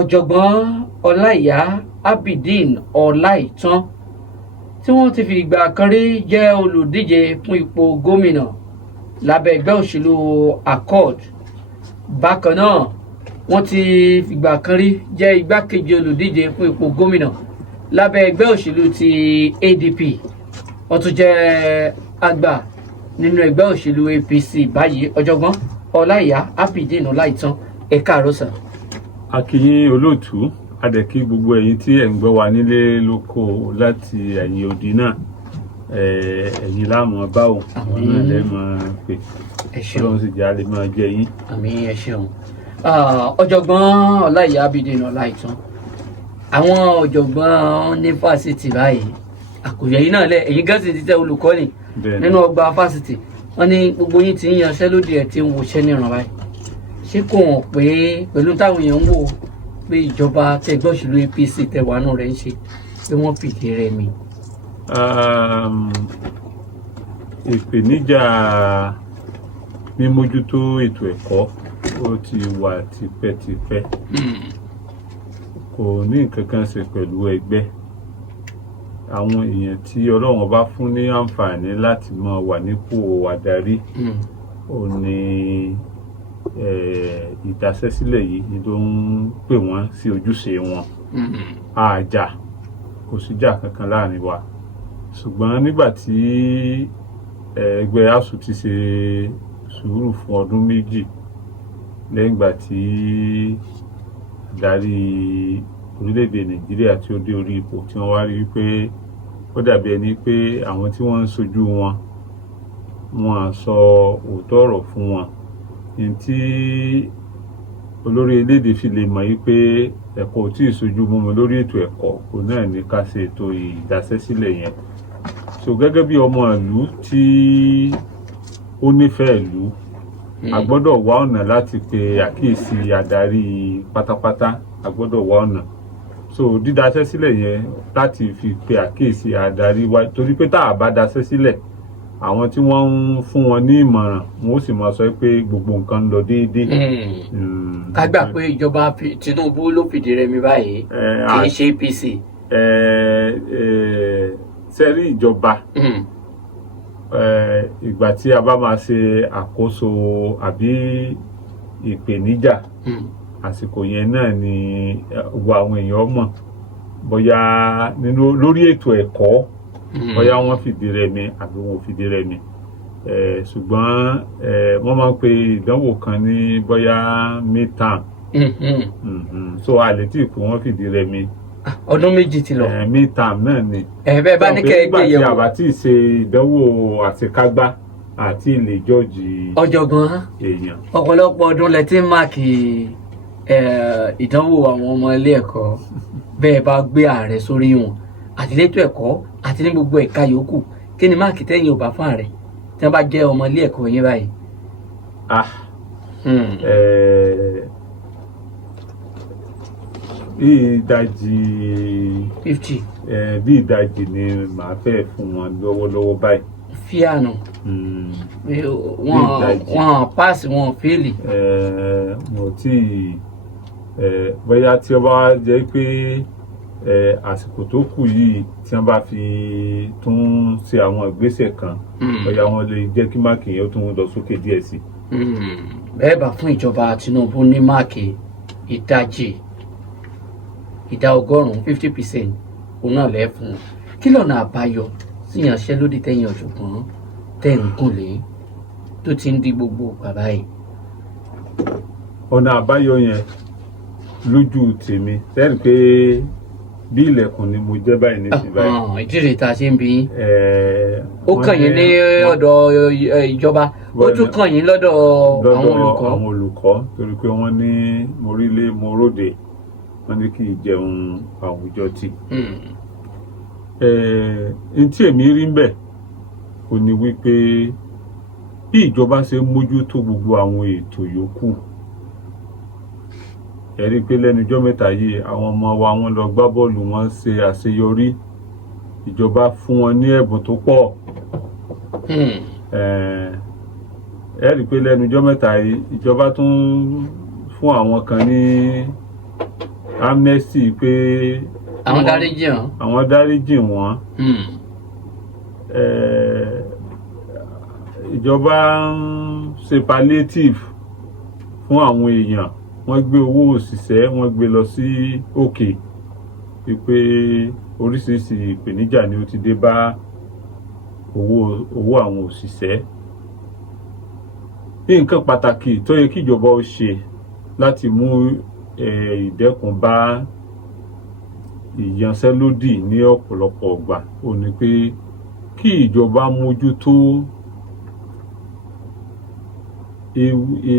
ọ̀jọ̀gbọ́n Ọláìyá Abideen Ọláìtàn tí wọ́n ti fi ìgbà kan rí jẹ́ olùdíje fún ipò gómìnà lábẹ́ ẹgbẹ́ òṣèlú Accord. Bákan náà wọ́n ti fìgbà kan rí jẹ́ igbákejì olùdíje fún ipò gómìnà lábẹ́ ẹgbẹ́ òṣèlú ti ADP. Wọ́n tún jẹ́ àgbà nínú ẹgbẹ́ òṣèlú APC báyìí. ọ̀jọ̀gbọ́n Ọláìyá Abideen Ọláìtàn, ẹ káàárọ̀ sà. A kí yín olóòtú, a dẹ̀ kí gbogbo ẹ̀yin tí ẹ̀ ń gbọ́ wa nílé lóko láti ẹ̀yìn odi náà. Ẹ̀yin láàmú báwo àwọn náà lẹ́ máa pè. Ẹ ṣeun. Ọlọ́run sì jẹ́ a lè máa jẹ yín. Àmín, ẹ ṣeun. Ọ̀jọ̀gbọ́n Ọláìyá Abideen Ọláìtàn, àwọn ọ̀jọ̀gbọ́n ní fásitì báyìí àkòyẹ yìí náà lẹ̀ ẹ̀yin gẹ́sì ti tẹ́ olùkọ́ni Bẹ́ẹ̀ni. nínú ọgbà fásitì. Wọ́n ní gbogbo yín ti ń yanṣẹ́ lódì ẹ̀ tí ń woṣẹ́ níran báyìí. Ṣé kò hàn pé pẹ̀lú táwọn èèyàn ń wò pé ìjọba tẹgbẹ́ òṣèlú APC tẹwàánú rẹ̀ ń ṣe pé wọ́n fìdí rẹmi? Ìpèníjà mímójútó ètò ẹ̀kọ́ ó ti wà tipẹ́tipẹ́. Kò ní nǹkan kan ṣe pẹ̀lú ẹgbẹ́. Àwọn èèyàn tí Ọlọ́run bá fún ní àǹfààní láti máa wà nípò adarí ó ní ìdásẹ́sílẹ̀ yìí ló ń pè wọ́n sí ojúṣe wọn. Àjà kò síjà kankan láàrin wa, ṣùgbọ́n nígbà tí ẹgbẹ́ ASUU ti ṣe sùúrù fún ọdún méjì lẹ́yìn ìgbà tí adarí orílẹ̀-èdè Nàìjíríà tí ó dé orí ipò tí wọ́n wá rí wípé ó dàbí ẹni pé àwọn tí wọ́n ń ṣojú wọn á sọ òótọ́ ọ̀rọ̀ fún wọn. Ní tí olórí elédè fi lè mọ̀ wípé ẹ̀kọ́ tí ìṣojú mú mi lórí ètò ẹ̀kọ́ òun náà ní ká ṣe ètò ìdásẹ́sílẹ̀ yẹn. So gẹ́gẹ́ bí ọmọ ìlú tí ó nífẹ̀ẹ́ ìlú, a gbọ́dọ̀ wá ọ̀nà láti pe àkíyèsí adarí pátápátá, a gbọ́dọ̀ wá ọ̀nà. So dídáṣẹ́ sílẹ̀ yẹn láti fi pe àkíyèsí adarí wa, torí pé tá a bá daṣẹ́ sílẹ̀ àwọn tí wọ́n ń fún wọn ní ìmọ̀ràn wọn ó sì máa sọ pé gbogbo nǹkan ń lọ déédéé. Ká gbà pé ìjọba Tinubu ló fìdí rẹmi báyìí kì í ṣe APC. Sẹ́rí ìjọba ìgbà tí a bá máa ṣe àkóso àbí ìpèníjà àsìkò yẹn náà ni gbogbo àwọn èèyàn mọ̀ bóyá lórí ètò ẹ̀kọ́ bóyá wọ́n fìdí rẹmi àbí wọn ò fìdí rẹmi. Ṣùgbọ́n wọ́n máa ń pe ìdánwò kan ní bóyá midterm. So a lè tí ì pé wọ́n fìdí rẹmi. Ọdún méjì ti lọ. Midterm náà ni. Bẹ́ẹ̀ bá ní kẹ́ ẹ gbé yẹ̀wò. nígbà tí a bá ti ṣe ìdánwò àṣekágbá àti ilé jọ́ọ̀jì ọ̀jọ̀gbọ́n èèyàn. ọ̀pọ̀lọpọ̀ ọdún lẹ ti ń máàkì ìdánwò àwọn ọmọ ilé ẹ̀kọ́ bẹ́ẹ̀ bá gbé ààrẹ sórí wọn àti létò ẹ̀kọ́ àti ní gbogbo ẹ̀ka yòókù. Kí ni máàkì tẹ́yìn ò bá fún ààrẹ tí wọ́n bá jẹ́ ọmọ ilé ẹ̀kọ́ yín báyìí? Bí ìdajì 50. Bí ìdajì ni màá fẹ́ fún wọn lọ́wọ́lọ́wọ́ báyìí. Fíànù wọn páàsì wọn fẹ́ẹ̀lì. Mo tí bóyá tí ó bá jẹ́ pé àsìkò tó kù yìí tí wọ́n bá fi tún ṣe àwọn ìgbésẹ̀ kan bóyá wọ́n lè jẹ́ kí máàkì yẹn ó tún lọ sókè díẹ̀ sí. Bẹ́ẹ̀ bá fún ìjọba Tinubu ní máàkì ìdá 100% òun náà lẹ́ fún un. Kí lọ́nà àbáyọ sí ìyanṣẹ́lódì tẹ̀yìn ọ̀jọ̀gbọ́n tẹ̀ ń gùnlé tó ti ń di gbogbo bàbá yìí? Ọ̀nà àbáyọ yẹn lójú tèmi sẹ́ni pé bí ilẹ̀kùn ni mo jẹ́ báyìí nísìnyí báyìí. Ìdílé tá a ṣe ń bí yín. Ó kàn yín ní ọ̀dọ̀ ìjọba, ó tún kàn yín lọ́dọ̀ àwọn olùkọ́ torí pé wọ́n ní morílé moróde, wọ́n ní kí ìjẹun àwùjọ tì. N tí èmi rí ń bẹ̀ kò ní wípé bí ìjọba ṣe ń mójútó gbogbo àwọn ètò yòókù, ẹ rí i pé lẹ́nu ọjọ́ mẹ́ta yìí àwọn ọmọ wa wọ́n lọ gbá bọ́ọ̀lù, wọ́n ṣe àṣeyọrí, ìjọba fún wọn ní ẹ̀bùn tó pọ̀. Ẹ rí i pé lẹ́nu ọjọ́ mẹ́ta yìí ìjọba tún fún àwọn kan ní amnesty pé àwọn dáríjì hàn. àwọn dáríjì wọ́n. Ìjọba ń ṣe palliative fún àwọn èèyàn, wọ́n gbé owó òṣìṣẹ́ wọ́n gbé lọ sí òkè pé oríṣiríṣi ìpèníjà ni ó ti dé bá owó àwọn òṣìṣẹ́. Nǹkan pàtàkì tó yẹ kí ìjọba ó ṣe láti mú ìdẹ́kun bá ìyanṣẹ́lódì ní ọ̀pọ̀lọpọ̀ ọgbà ó ní pé kí ìjọba mójútó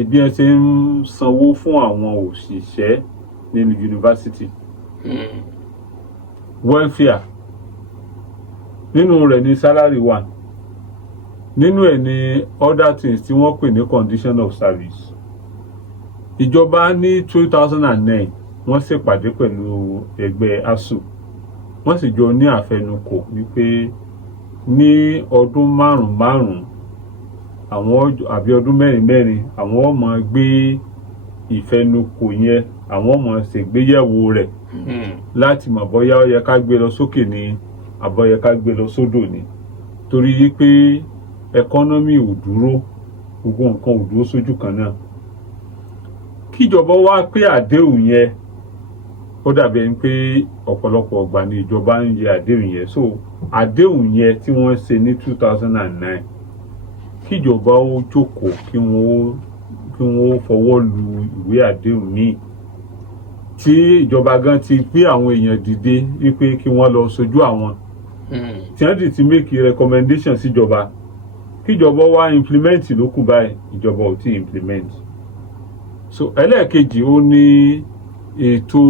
bí ẹ ṣe ń sanwó fún àwọn òṣìṣẹ́ nínú yunifásitì. Welfare nínú rẹ̀ ni salary wà, nínú ẹ̀ ni other things tí wọ́n pè ní condition of service. Ìjọba ní 2009 wọ́n ṣèpàdé pẹ̀lú ẹgbẹ́ ASUU, wọ́n sì jọ ní àfẹnukò wípé ní ọdún márùn-ún àwọn àbí ọdún mẹ́rin àwọn ó máa gbé ìfẹnukò yẹn, àwọn ó máa ṣègbéyẹ̀wò rẹ̀ láti mọ̀ bóyá ó yẹ ká gbé lọ sókè ni àbọ̀ yẹ ká gbé lọ sódò ni, torí wípé ẹkọ́nọ́mì ò dúró, gbogbo nǹkan ò dúró sójú kan náà. Kíjọba wá pé àdéhùn yẹn, ó dàbí ẹni pé ọ̀pọ̀lọpọ̀ ọgbà ni ìjọba ń yẹ àdéhùn yẹn. So àdéhùn yẹn tí wọ́n ṣe ní 2009, kíjọba ó jókòó kí wọ́n fọwọ́ lu ìwé àdéhùn míì tí ìjọba gan ti gbé àwọn èèyàn dìde wípé kí wọ́n lọ sojú àwọn, tí wọ́n ti make recommendation síjọba, kíjọba wá implement ló kù báyìí, ìjọba ò tí implement. So ẹlẹ́ẹ̀kejì ó ní ètò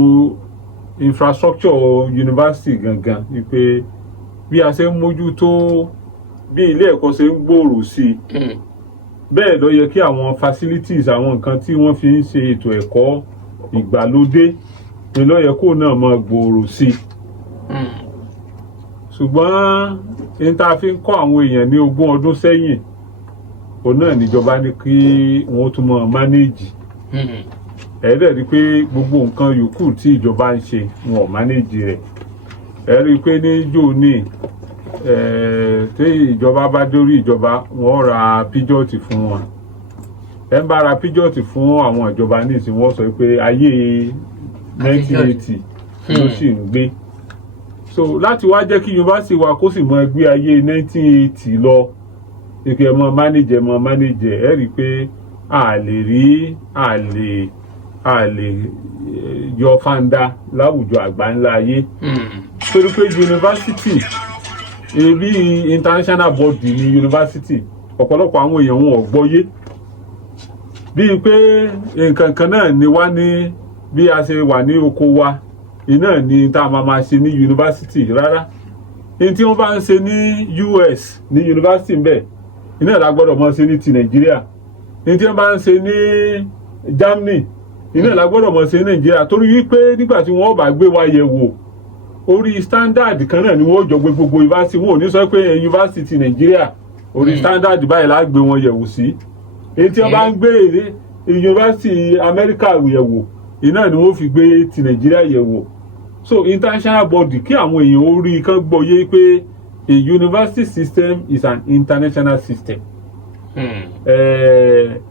infrastructure university gangan, wípé bí a ṣe ń mójútó bí ilé ẹ̀kọ́ ṣe ń gbòòrò sí i, bẹ́ẹ̀ ló yẹ kí àwọn facilities, àwọn nǹkan tí wọ́n fi ń ṣe ètò ẹ̀kọ́ ìgbàlódé ni ló yẹ kó náà máa gbòòrò sí i. Ṣùgbọ́n ní tá a fi ń kọ́ àwọn èèyàn ní 20 ọdún sẹ́yìn, òun náà níjọba ní kí wọ́n tún máa manage. Ẹ̀ẹ́dẹ̀ rí pé gbogbo nǹkan yòókù tí ìjọba ń ṣe wọn ò manage rẹ̀. Ẹ rí pé ní jóòní tí ìjọba bá dórí ìjọba, wọ́n ra píjọ́ọ̀tì fún wọn. Ẹ ń bá ra píjọ́ọ̀tì fún àwọn ìjọba nísìnyí, wọ́n sọ pé ayé 1980 ló sì ń gbé. So láti wá jẹ́ kí yunifásitì wa kó sì mọ gbé ayé 1980 lọ, ìpè ẹ mọ mánéjẹ, ẹ rí pé a lè yọ fanda láwùjọ àgbáńlá ayé. Torí pé yunifásitì bí international body ní yunifásitì, ọ̀pọ̀lọpọ̀ àwọn èèyàn wọn ò gbọ́yé, bíi pé nǹkan kan náà ni wá ní bí a ṣe wà ní oko wa iná ni tá a máa ṣe ní yunifásitì. Rárá, ní tí wọ́n bá ń ṣe ní US ní yunifásitì ń bẹ, iná la gbọ́dọ̀ máa ṣe ní ti Nàìjíríà. Ní tí wọ́n bá ń ṣe ní Germany, iná la gbọ́dọ̀ máa ṣe ní Nàìjíríà. Torí wípé nígbà tí wọ́n bá gbé wa yẹ̀ wò, orí standard kan náà ni wọ́n jọ gbé gbogbo yunifásitì. Wọn ò ní sọ pé yunifásitì ti Nàìjíríà orí standard báyìí la gbé wọn yẹ̀ wò sí. Èyí tí wọ́n bá ń gbé yunifásitì Amẹ́ríkà yẹ̀ wò, iná ni wọ́n fi gbé ti Nàìjíríà yẹ̀ wò. So international body, kí àwọn èèyàn ó rí kan gbọ́yé pé a university system is an international system.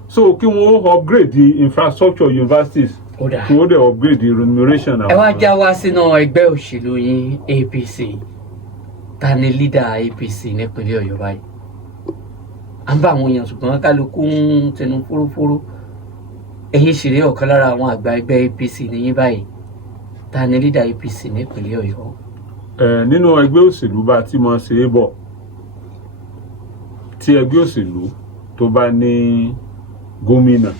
So kí wọ́n upgrade the infrastructure universities, kí wọ́n dẹ̀ upgrade the remuneration. Ẹ wá já wá sínú ẹgbẹ́ òṣèlú yín APC. Ta ni leader APC nípínlẹ̀ Ọ̀yọ́ báyìí? À ń bá àwọn èèyàn ṣùgbọ́n kálukú ń tẹnu fúrúfúrú. Ẹ̀yin sì rí ọ̀kan lára àwọn àgbà ẹgbẹ́ APC níyìn báyìí. Ta ni leader APC nípínlẹ̀ Ọ̀yọ́? Nínú ẹgbẹ́ òṣèlú bá tí mo ṣe é bọ̀, tí ẹgbẹ́ òṣèlú tó bá ní gómìnà,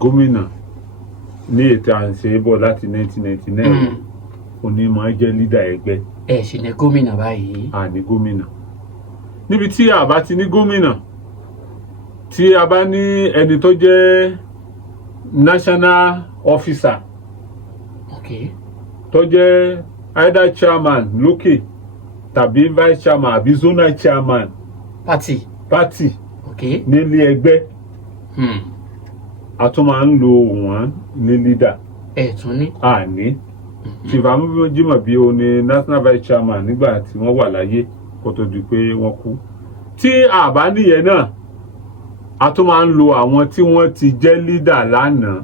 gómìnà ní ètò à ń ṣe é bọ̀ láti 1999, òní máa jẹ́ leader ẹgbẹ́. Ẹ sì ní gómìnà báyìí. A ní gómìnà. Níbi tí a bá ti ní gómìnà, tí a bá ní ẹni tó jẹ́ national officer, tó jẹ́ either chairman lókè tàbí vice chairman àbí zonal chairman party nílé ẹgbẹ́, a tún máa ń lo wọ́n ní leader. ẹ̀tún ní. àní Chief Jimobi ó ní national vice chairman nígbà tí wọ́n wà láyé kó tó di pé wọ́n kú. Tí a bá níyẹn náà a tún máa ń lo àwọn tí wọ́n ti jẹ́ leader lánàá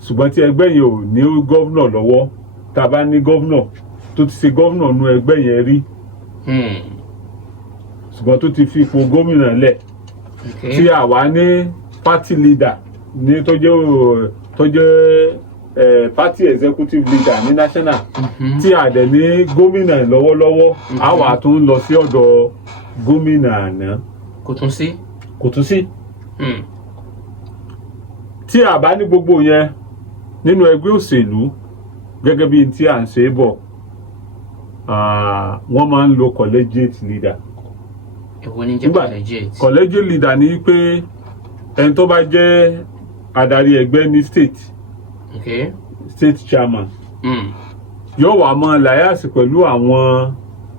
ṣùgbọ́n tí ẹgbẹ́ yẹn ò ní gọ́vnọ̀ lọ́wọ́. Tá a bá ní gọ́vnọ̀ tó ti ṣe gọ́vnọ̀ nú ẹgbẹ́ yẹn rí ṣùgbọ́n tó ti fi ipò gómìnà lẹ̀. Tí a wá ní party leader ní tó jẹ́ party executive leader ní national tí a dẹ̀ ní gómìnà lọ́wọ́lọ́wọ́ a wà tún lọ sí ọ̀dọ̀ gómìnà àná. Kò tún sí. Tí a bá ní gbogbo yẹn nínú ẹgbẹ́ òṣèlú gẹ́gẹ́ bí tí à ń ṣe bọ̀ wọ́n máa ń lo collegiate leader. Èwo ni jẹ́ collegiate? Collegiate leader ni pé ẹni tó bá jẹ́ adarí ẹgbẹ́ ní state chairman yóò wá mọ láyàsí pẹ̀lú àwọn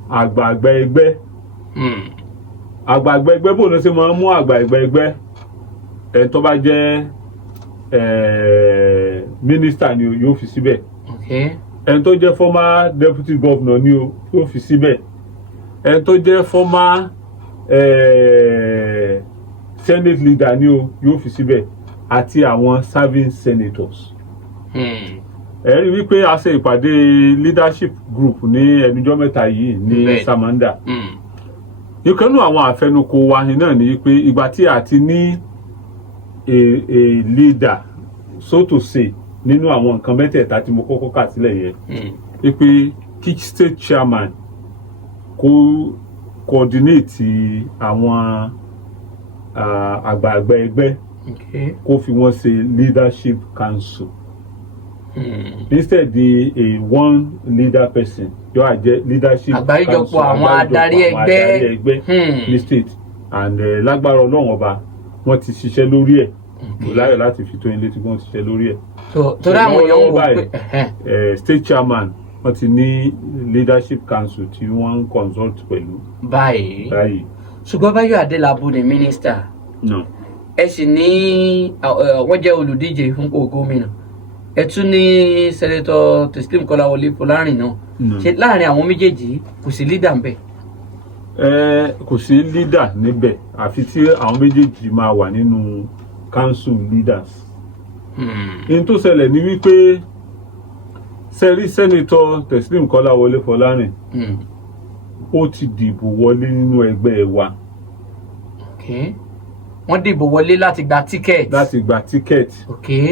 àgbààgbà ẹgbẹ́. Àgbààgbà ẹgbẹ́ bò ló ṣe máa ń mú àgbààgbà ẹgbẹ́ ẹni tó bá jẹ́ minister ni yóò fi síbẹ̀. Ẹni tó jẹ́ former deputy governor ni yóò fi síbẹ̀. Ẹni tó jẹ́ former senate leader ni yóò fi síbẹ̀ àti àwọn serving senators. Ẹ rí wípé a ṣe ìpàdé leadership group ní ẹnujọ́ mẹ́ta yìí ní Samanda. Ìkànnù àwọn àfẹnukò wa náà ni pé ìgbà tí a ti ní a leader so to say nínú àwọn nǹkan mẹ́tẹ̀ẹ̀ta tí mo kọ́kọ́ kà sílẹ̀ yẹn pé kí state chairman kó coordinate àwọn àgbààgbà ẹgbẹ́ kó fi wọ́n ṣe leadership council. Instead di a one leader person yóò àjẹ́ leadership àgbáríjọpọ̀ àwọn adarí ẹgbẹ́ ní state and lágbára Ọlọ́run ọba wọ́n ti ṣiṣẹ́ lórí ẹ̀ láyọ̀ láti fi tó ilé tí wọ́n ti ṣiṣẹ́ lórí ẹ̀. torí àwọn èèyàn ń wò pé state chairman wọ́n ti ní leadership council tí wọ́n ń consult pẹ̀lú. báyìí ṣùgbọ́n Báyọ̀ Adélabú ni mínísítà ẹ sì ní wọ́n jẹ́ olùdíje fúnpò gómìnà ẹ tún ní sẹ́nẹ́tọ̀ Teslim Kọ́láwọlé Fọlárìn náà ṣe láàrin àwọn méjèèjì kò sí lídà ń bẹ̀. Kò sí lídà níbẹ̀ àfi tí àwọn méjèèjì máa wà nínú council leaders. In tó ṣẹlẹ̀ ní wípé sẹ́nẹ́tọ̀ Teslim Kọ́láwọlé Fọlárìn ó ti dìbò wọlé nínú ẹgbẹ́ wa. Wọ́n dìbò wọlé láti gba tíkẹ́ẹ̀tì.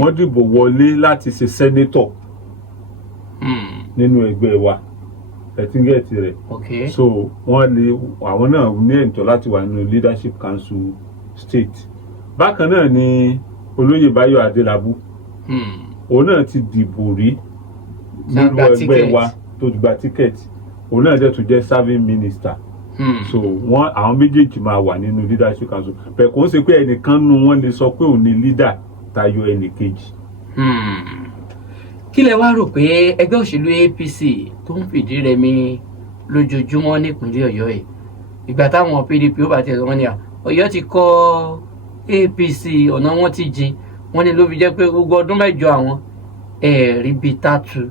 Wọ́n dìbò wọlé láti ṣe sẹ́nẹ́tọ̀ nínú ẹgbẹ́ wa ẹ̀tíngẹ̀tì rẹ̀. So àwọn náà ní ẹ̀tọ́ láti wà nínú leadership council state. Bákan náà ni olóyè Báyọ̀ Adélabú òun náà ti dìbò rí nínú ẹgbẹ́ wa tó gba tíkẹ́ẹ̀tì òun náà dẹ̀ tún jẹ́ serving minister. So àwọn méjèèjì máa wà nínú leadership council bẹ́ẹ̀ kò ń ṣe pé ẹnìkan nínú wọn lè sọ pé òun ni leader tayọ ẹnìkejì. Kí lẹ wá rò pé ẹgbẹ́ òṣèlú APC tó ń fìdí rẹmi lójoojúmọ́ nípínlẹ̀ Ọ̀yọ́ yìí ìgbà táwọn PDP ó bá tiẹ̀ wọ́n ní Ọ̀yọ́ ti kọ́ APC ọ̀nà wọn ti jìn wọ́n ní ló fi jẹ́ pé gbogbo ọdún mẹ́jọ àwọn ẹ̀rí bíi tátù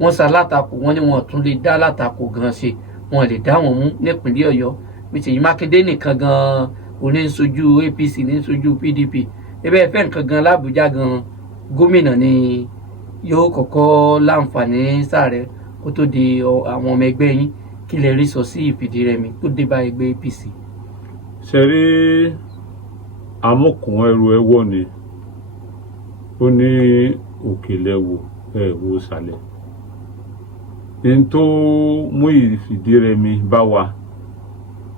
wọ́n sa látakò wọ́n ní wọn tún lè dá látakò gan ṣe wọn lè dá wọn mú nípínlẹ̀ Ọ̀yọ́ bí Ṣèyí Mákindé nìkan gan òní ń sojú APC ní sojú PDP ẹbẹ́ ẹ̀fẹ́ nǹkan gan l'Ábùjá gan gómìnà ni yóò kọ́kọ́ láǹfààní sáré kó tó di àwọn ọmọ ẹgbẹ́ yín kí lè rí sọ sí ìfìdírẹmi tó dé bá ẹgbẹ́ APC. Ṣe rí amúkùn ẹrù ẹwọ́ ni ó ní òkèlè wo sàlẹ̀ ní tó mú ìfìdírẹmi bá wa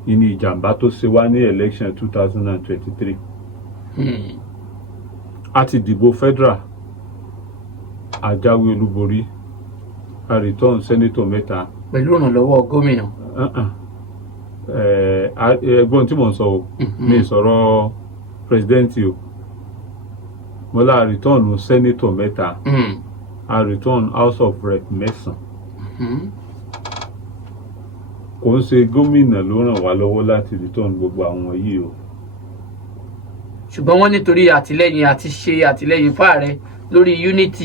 ní ìjàmbá tó ṣe wá ní election 2023 a ti dìbò federal àjáwé olúborí a return senator mẹ́ta pẹ̀lú ìrànlọ́wọ́ gómìnà. Ẹgbọ́n tí mò ń sọ o ní ìsọ̀rọ̀ president o mo la return senator mẹ́ta a return house of rep mẹ́sàn-án kò ń ṣe gómìnà ló ràn wá lọ́wọ́ láti return gbogbo àwọn yìí o ṣùgbọ́n wọ́n nítorí àtìlẹ́yìn àti ṣe àtìlẹ́yìn fáàrẹ lórí unity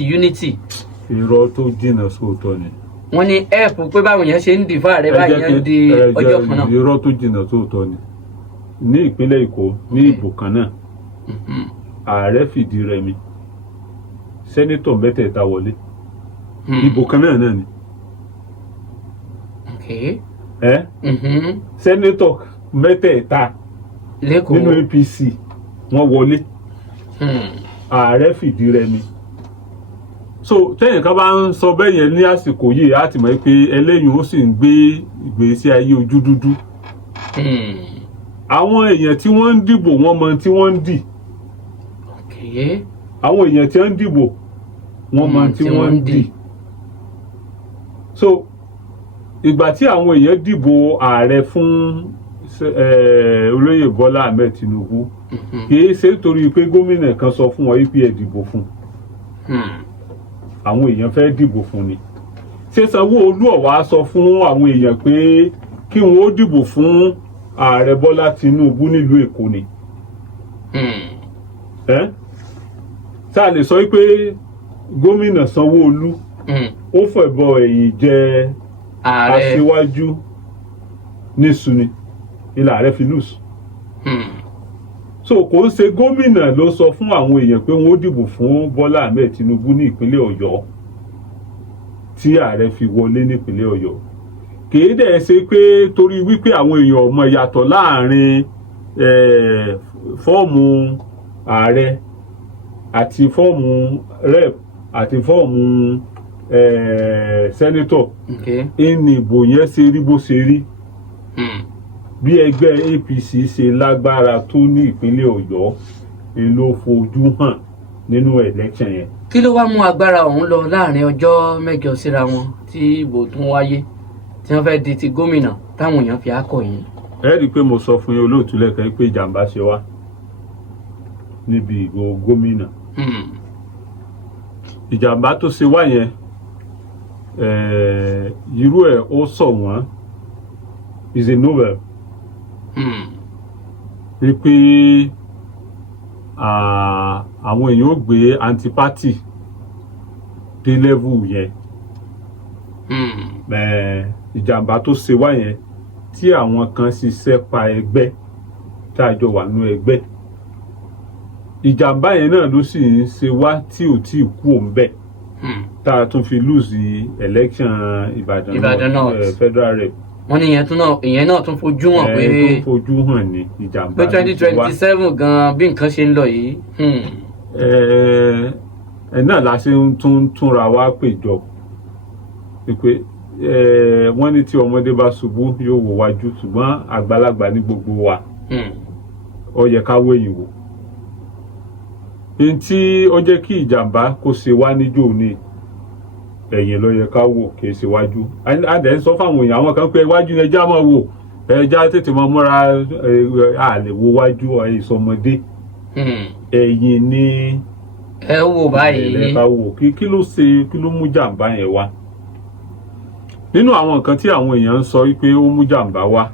irọ́ tó jìnnà sóòótọ́ ni. wọ́n ní ẹ̀pù pé báwọn yẹn ṣe ń di fáàrẹ báyìí yẹn ń di ọjọ́ kan náà. irọ́ tó jìnnà sóòótọ́ ni. ní ìpínlẹ̀ Èkó ní ìbò kan náà ààrẹ fìdí rẹmi sẹ́nítọ̀ mẹ́tẹ̀ẹ̀ta wọlé ìbò kan náà ni. Sẹ́nítọ̀ mẹ́tẹ̀ẹ̀ta nínú APC wọ́n wọlé ààrẹ fìdí rẹmi. So tẹ́yìn kan bá ń sọ bẹ́ẹ̀ yẹn ní àsìkò yìí á ti mọ̀ pé ẹlẹ́yìn ó sì ń gbé ìgbésí ayé ojú dúdú. Àwọn èèyàn tí wọ́n ń dìbò wọ́n mọ tí wọ́n ń dì. Àwọn èèyàn tí wọ́n ń dìbò wọ́n mọ tí wọ́n ń dì. So ìgbà tí àwọn èèyàn dìbò ààrẹ fún olóyè Bọ́lá Ahmed Tinubu kìí ṣe nítorí pé gómìnà kan sọ fún wọn pé ẹ dìbò fún àwọn èèyàn fẹ́ dìbò fún ni. Ṣé Sanwó-Olú ó wá sọ fún àwọn èèyàn pé kí wọn ó dìbò fún ààrẹ Bọ́lá Tinubu nílùú Èkó ni? Ṣá lè sọ pé gómìnà Sanwó-Olú ó fẹ̀bọ ẹ̀yìn jẹ aṣíwájú níṣu ni ilà ààrẹ fi lùsù. So kò ń ṣe gómìnà ló sọ fún àwọn èèyàn pé wọn ó dìbò fún Bọ́lá Ahmed Tinubu ní ìpínlẹ̀ Ọ̀yọ́ tí ààrẹ fi wọlé nípínlẹ̀ Ọ̀yọ́. Kìí dẹ̀ ṣe pé torí wípé àwọn èèyàn ọmọ ìyàtọ̀ láàrin fọ́ọ̀mù ààrẹ àti fọ́ọ̀mù rep àti fọ́ọ̀mù sẹ́nítọ̀ ìní ìbò yẹn ṣe rí bó ṣe rí. Bí ẹgbẹ́ APC ṣe lágbára tó ní ìpínlẹ̀ Ọ̀yọ́ ló fojú hàn nínú election yẹn. Kí ló wá mú agbára ọ̀hún lọ láàrin ọjọ́ mẹ́jọ síra wọn tí ìbò tún wáyé tí wọ́n fẹ́ di ti gómìnà táwọn èèyàn fi akọ̀yìn? Ẹ rí i pé mo sọ fún yín olóòtú lẹ́ẹ̀kan pé ìjàmbá ṣe wá níbi ìbò gómìnà. Ìjàmbá tó ṣe wá yẹn irú ẹ̀ ó sọ wọ́n is a novel. Wípé àwọn èèyàn ó gbé antipati dé level yẹn. Ìjàmbá tó ṣe wá yẹn tí àwọn kan ṣiṣẹ́ pa ẹgbẹ́ tá a jọ wà nínú ẹgbẹ́. Ìjàmbá yẹn náà ló sì ń ṣe wá tí ò tí ì kú òun bẹ́ẹ̀ tá a tún fi lose election Ìbàdàn North federal rep. Wọ́n ní ìyẹn náà tún fojú hàn pé tó fojú hàn ní ìjàmbá pé 2027 gan bí nǹkan ṣe ń lọ yìí. Náà la ṣe ń túnra wá péjọ pé wọ́n ní tí ọmọdé bá ṣubú yóò wò wájú ṣùgbọ́n àgbàlagbà ní gbogbo wa ó yẹ ká wẹ̀yìn wò. Èyí tí ó jẹ́ kí ìjàmbá kó ṣe wá níjó ni ẹ̀yìn ló yẹ ká wò kì í ṣe wájú. Adẹ̀ ń sọ fáwọn èèyàn àwọn kan pé wájú ẹja máa wò ẹja tètè máa múra àlè wo wájú ìsọmọdé. Ẹ̀yìn ni ẹ wò báyìí. Ká wò kí ló mú jàmbá yẹn wá. Nínú àwọn nǹkan tí àwọn èèyàn ń sọ pé ó mú jàmbá wá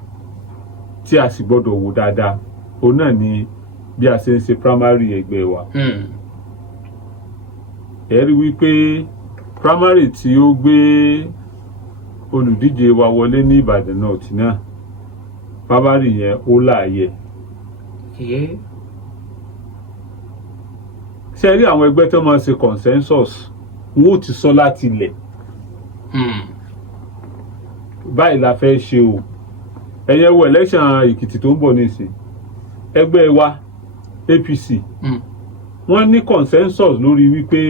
tí a sì gbọ́dọ̀ wò dáadáa òun náà ni bí a ṣe ń ṣe primary ẹgbẹ́ wa. Ẹ rí wípé primary tí ó gbé olùdíje wa wọlé ní Ìbàdàn North náà primary yẹn ó láàyè. Ṣé rí àwọn ẹgbẹ́ tó máa ń ṣe consensus wọn ò ti sọ láti ilẹ̀. Báyìí la fẹ́ ṣe o. Ẹ̀yẹ wo election Èkìtì tó ń bọ̀ nísìn ẹgbẹ́ wa APC wọ́n ní consensus lórí wípé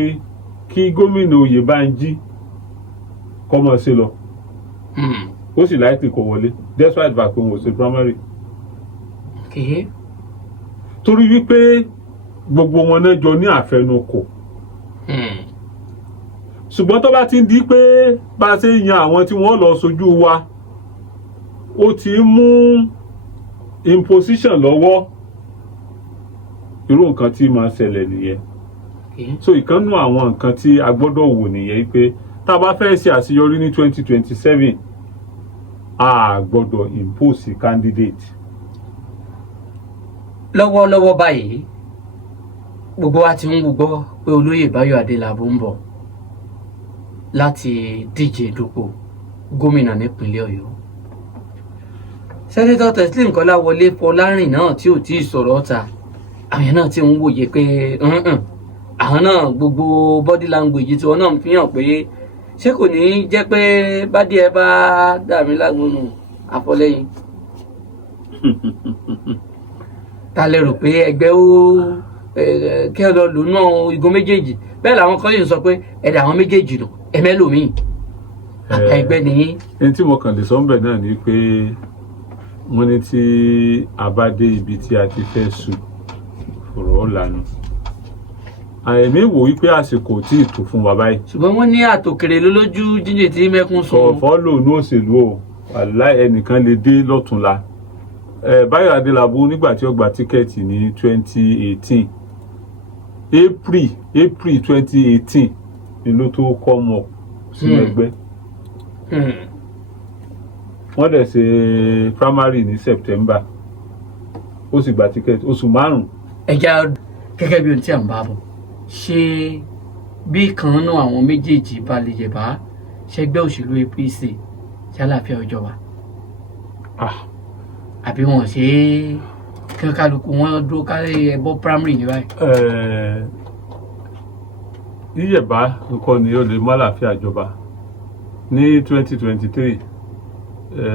kí gómìnà Oyèbánjí kó máa ṣe lọ. Ó sì láìpẹ́ kó wọlé despite back when we ṣe primary. Torí wípé gbogbo wọn náà jọ ní àfẹnukò. Ṣùgbọ́n tó bá ti ń di pé bá ṣe yan àwọn tí wọ́n lọ sojú wa ó ti mú imposition lọ́wọ́ irú nǹkan tí máa ṣẹlẹ̀ nìyẹn. So ìkànnù àwọn nǹkan tí a gbọ́dọ̀ wò nìyẹn pé tá a bá fẹ́ ṣe àṣeyọrí ní 2027 a gbọ́dọ̀ impose candidate. Lọ́wọ́lọ́wọ́ báyìí gbogbo wa ti ń gbọ́ pé olóyè Báyọ̀ Adélábù ń bọ̀ láti díje dupò gómìnà nípínlẹ̀ Ọ̀yọ́. Sẹ́nitọ́ Teslim Kọ́láwọlé Fọlárìn náà tí ò tí ì sọ̀rọ̀ ọ̀tà àwọn yẹn náà ti ń wòye pé àwọn náà gbogbo body language tí wọn náà fi hàn pé ṣé kò ní jẹ́ pé bádìí ẹ bá dà mí lágbónú àfọlẹ́yìn. Ta lè rò pé ẹgbẹ́ ó kí ẹ lọ lò náà igun méjèèjì bẹ́ẹ̀ làwọn kan yìí sọ pé ẹ̀dà àwọn méjèèjì nù ẹ̀mẹ́lòmíì àpá ẹgbẹ́ nìyí. ẹni tí mo kàn lè sọ ń bẹ̀ náà ni pé wọ́n ní tí a bá dé ibi tí a ti fẹ́ sùn fọ̀rọ̀ lànà àìní wò wípé àsìkò tí ì tó fún wa báyìí. ṣùgbọ́n wọ́n ní àtòkèrè lólójú jíjìn tí mẹ́kún sùn. sọ̀fọ́ lò ní òṣèlú o wàláì ẹnìkan lè dé lọ́tùnla. Báyọ̀ Adélábù nígbà tí ó gba tíkẹ́ẹ̀tì ní 2018 April 2018 ni ló tó kọ́ mọ̀ sínú ẹgbẹ́. Wọ́n dẹ̀ ṣe primary ní September ó sì gba tíkẹ́ẹ̀tì oṣù márùn-ún. ẹja gẹ́gẹ́ bí ohun tí à ń bá bọ̀ ṣé bí kan náà àwọn méjèèjì bá lè yẹ̀bá ṣẹgbẹ́ òṣèlú APC ṣe àlàáfíà ìjọba àbí wọn ṣe kí kálukú wọn dúró kárí ẹbọ primary ní báyìí. yíyẹ̀bá nǹkan ni ó lè mú àlàáfíà ìjọba ní 2023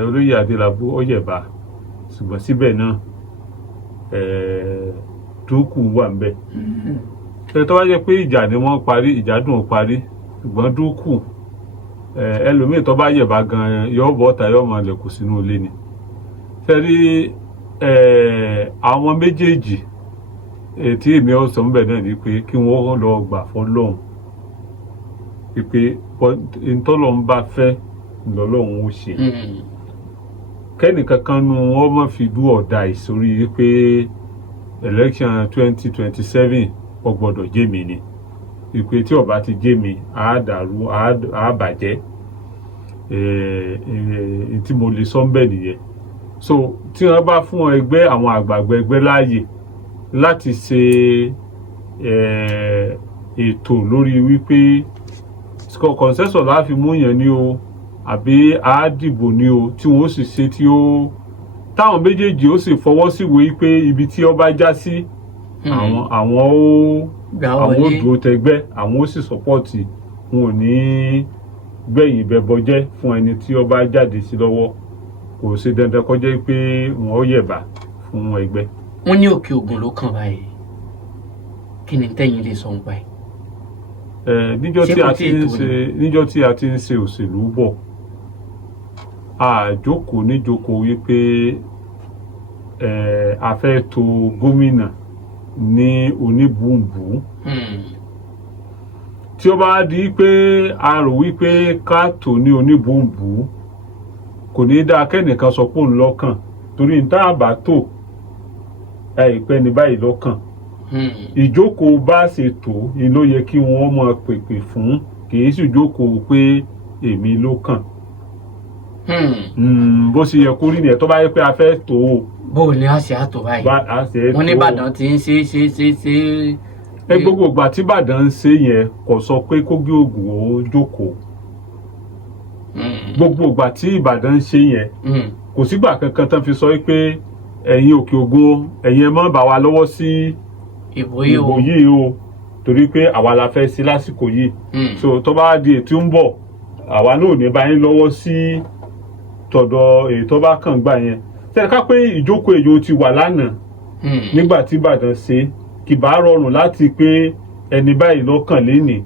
olóyè Adélábù ó yẹ̀bá ṣùgbọ́n síbẹ̀ náà dúkù wà ń bẹ̀. tó bá jẹ́ pé ìjà ni wọ́n parí ìjà dùn ó parí ṣùgbọ́n dúkù ẹlòmíì tó bá yẹ̀bá gan yóò bọ́ ọ̀tá yóò máa lẹ̀kùn sínú ilé ni. Fẹ́rí àwọn méjèèjì tí èmi ó sọ ń bẹ̀ náà ni pé kí wọ́n lọ gbà fọ́lọ́hun pé ntọ́lọ́hun bá fẹ́ lọ́lọ́hun ó ṣe. Kẹ́nìkankan nu wọ́n má fi dú ọ̀dà ìsórí pé election 2027 ó gbọ́dọ̀ jẹ́ mi ni ìpè tí ó bá ti jẹ́ mi á dàrú á bàjẹ́ tí mo lè sọ ń bẹ̀ nìyẹn. So tí wọ́n bá fún ẹgbẹ́ àwọn àgbààgbà ẹgbẹ́ láàyè láti ṣe ètò lórí wípé consensus láfi mú yẹn ní o àbí àádìbò ní o tí wọ́n sì ṣe tí ó táwọn méjèèjì ó sì fọwọ́ síwèé pé ibi tí ó bá já sí àwọn ó dúró tẹgbẹ́ àwọn ó sì sọ́pọ́ọ̀tì wọn ò ní gbẹ̀yìn bẹbọjẹ́ fún ẹni tí ó bá jáde sí lọ́wọ́ kò sí dandan kó jẹ́ pé wọn ó yẹ̀bá fún ẹgbẹ́. wọ́n ní Òkè Ògùn ló kàn báyìí kí ni tẹ́yìn lè sọ ń pa ẹ̀. níjọ́ tí a ti ń ṣe òṣèlú bọ̀ àjókòó níjókòó wípé a fẹ́ tò gómìnà ní oníbùnbù tí ó bá di pé a rò wípé ká tò ní oníbùnbù kò ní dáa kẹ́nìkan sọ pé òun lọ́kàn torí ní tá a bá tò àìpẹ́ ní báyìí lọ́kàn. Ìjókòó bá ṣe tò ní ló yẹ kí wọ́n máa pèpè fún kì í sì jókòó pé èmi ló kàn. Bó ṣe yẹ kó rí nìyẹn tó bá yẹ pé a fẹ́ tò ó. bó o ní a ṣe àtò báyìí wọ́n ní Ìbàdàn ti ń ṣe. Gbogbo ìgbà tí Ìbàdàn ń ṣe yẹn kò sọ pé Kógí Ògùn ó jókòó. Gbogbo ìgbà tí Ìbàdàn ń ṣe yẹn kò sígbà kankan tán fi sọ pé ẹ̀yin Òkè Ògùn ẹ̀yin ẹ má bá wa lọ́wọ́ sí ìbò yìí o torí pé àwa la fẹ́ sí lásìkò yìí. So tó bá di ètí ń bọ̀ àwa náà ò ní bá yín lọ́wọ́ sí tọ̀dọ̀ èyí tó bá kàn gbà yẹn. Ṣé ká pé ìjókòó èyí ti wà lánàá nígbà tí Ìbàdàn ṣe kì bá rọrùn láti pé ẹni báyìí lọ́kàn lénìí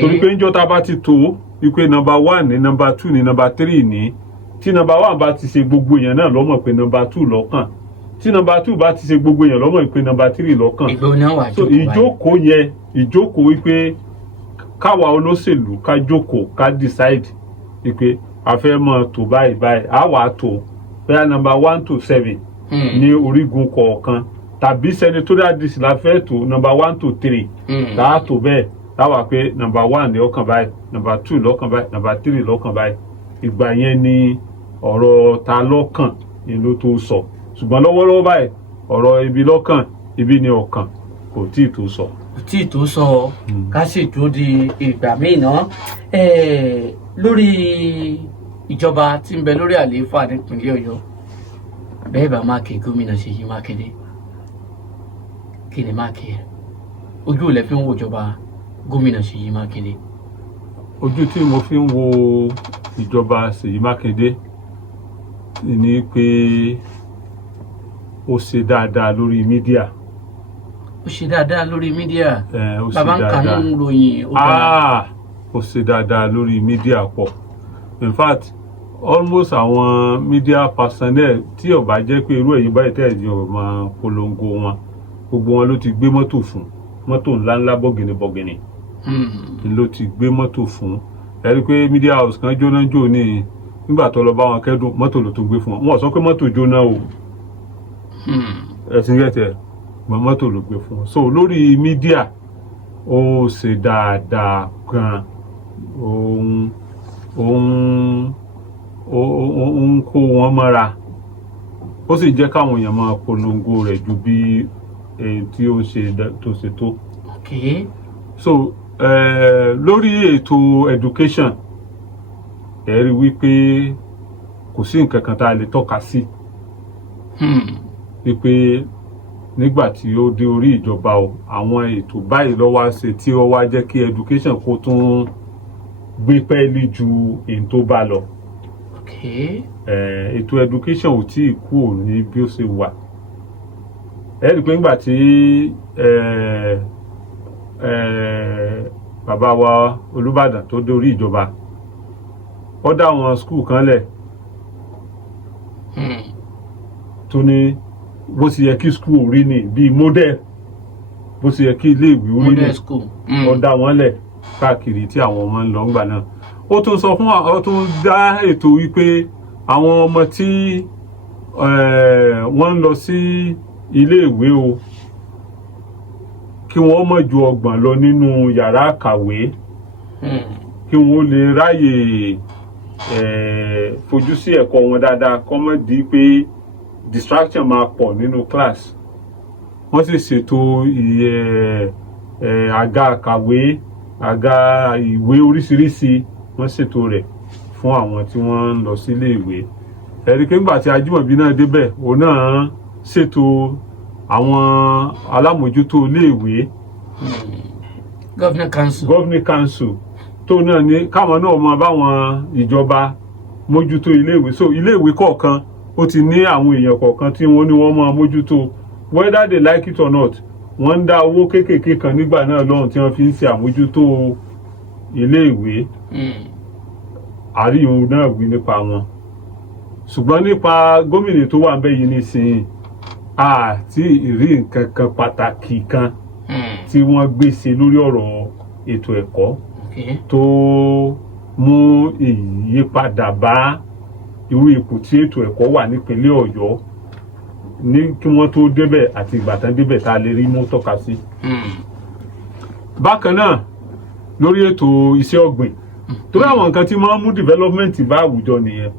torí pé níjọ́ tá a bá ti tó wípé number 1 ní number 2 ní number 3 ní tí number 1 bá ti ṣe gbogbo èèyàn náà ló mọ̀ pé number 2 lọ́kàn tí number 2 bá ti ṣe gbogbo èèyàn ló mọ̀ pé number 3 lọ́kàn. So ìjókòó yẹn ìjókòó wípé káwa olóṣèlú ká jókòó ká decide wípé a fẹ́ mọ̀ tó báyìí á wà á tó bẹ́ẹ̀ number 1 to 7 ní orígun kọ̀ọ̀kan tàbí senatorial district la fẹ́ tó number 1 to 3 láà tó bẹ́ẹ̀ láwà pé number 1 ní ọkàn báyìí number 2 lọ́kàn báyìí number 3 lọ́kàn báyìí ìgbà yẹn ni ọ̀rọ̀ ta lọ́kàn ni ló tó sọ ṣùgbọ́n lọ́wọ́lọ́wọ́ báyìí ọ̀rọ̀ ibi lọ́kàn ibi ni ọ̀kàn kò tí ì tó sọ. tí ì tó sọ ká sì dúró di ìgbà míì ná. Lórí ìjọba tí ń bẹ lórí àlééfà nípìnlẹ̀ Ọ̀yọ́, bẹ́ẹ̀ bá máàkì gómìnà Ṣèyí Mákindé, kí ni máàkì ẹ̀? Ojú ò lẹ fi ń wo ìjọba gómìnà Ṣèyí Mákindé? Ojú tí mo fi ń wo ìjọba Ṣèyí Mákindé ni pé ó ṣe dáadáa lórí mídíà. Ó ṣe dáadáa lórí mídíà. Ó ṣe bàbá ń kà dáadáa. ń ròyìn ó dáa. Ó ṣe dáadáa lórí mídíà pọ̀. In fact, almost àwọn media personnel tí ó bá jẹ́ pé irú ẹ̀yin báyìí tẹ̀ ní ọmọ polongo wọn, gbogbo wọn ló ti gbé mọ́tò fún, mọ́tò ńláńlá bọ̀gìnì ló ti gbé mọ́tò fún. Ẹ rí i pé media house kan jóná jò ní nígbà tó lọ bá wọn kẹ́dùn, mọ́tò ló tún gbé fún wọn. Wọ́n sọ pé mọ́tò jóná o, ẹ̀sìn gẹ̀tẹ̀ mọ́tò ló gbé fún wọn. So lórí media ó ṣe dáadáa gan. Òun kó wọn mọ́ra, ó sì jẹ́ káwọn èèyàn máa polongo rẹ̀ ju bí tí ó ṣe tó. Okay. So lórí ètò education ẹ rí wípé kò sí nǹkan kan tá a lè tọ́ka sí wípé nígbà tí ó dé orí ìjọba o, àwọn ètò báyìí ló wá ṣe tí ó wá jẹ́ kí education kó tún gbé pẹ́ẹ́lí ju èyí tó bá lọ. Okay. Ètò education ò tí ì kúrò ní bí ó ṣe wà. Ẹ rí i pé nígbà tí bàbá wa Olúbàdàn tó dé orí ìjọba, ó dá àwọn skul kan lẹ̀ tó ní bó ṣe yẹ kí skul rí ni bíi model, bó ṣe yẹ kí ilé ìwé orí ni, ó dá wọn lẹ̀ káàkiri tí àwọn ọmọ ń lọ ńgbà náà. Ó tún sọ fún ó tún dá ètò wípé àwọn ọmọ tí wọ́n ń lọ sí ilé ìwé o, kí wọ́n má ju 30 lọ nínú yàrá kàwé, kí wọ́n lè ráyè fojú sí ẹ̀kọ́ wọn dáadáa, kó má di pé distraction máa pọ̀ nínú class. Wọ́n sì ṣètò àga kàwé, àga ìwé oríṣiríṣi, wọ́n ṣètò rẹ̀ fún àwọn tí wọ́n ń lọ sílé ìwé. Ẹ rí i pé nígbà tí Ajímọ̀bí náà débẹ̀, òun náà ṣètò àwọn alámòjútó iléèwé, governing council tó náà ní káwọn náà máa báwọn ìjọba mójútó iléèwé. So iléèwé kọ̀ọ̀kan ó ti ní àwọn èèyàn kọ̀ọ̀kan tí wọ́n ní wọ́n máa mójútó, whether they like it or not. Wọ́n ń dá owó kéékèèké kan nígbà náà lọ́hùn tí wọ́n fi ń ṣe àmójútó iléèwé. Àríyìn náà wí nípa wọn. Ṣùgbọ́n nípa gómìnà tó wà ń bẹ̀ yìí nísìnyí, àti ìrí nǹkan kan pàtàkì kan tí wọ́n gbé ṣe lórí ọ̀rọ̀ ètò ẹ̀kọ́ tó mú ìyípadà bá irú ipò tí ètò ẹ̀kọ́ wà nípínlẹ̀ Ọ̀yọ́ ní kí wọ́n tó débẹ̀ àti ìgbà tán débẹ̀ tá a lè rí mú tọ́ka sí. Bákan náà lórí ètò iṣẹ́ ọ̀gbìn, torí àwọn nǹkan tí máa ń mú development bá àwùjọ nìyẹn.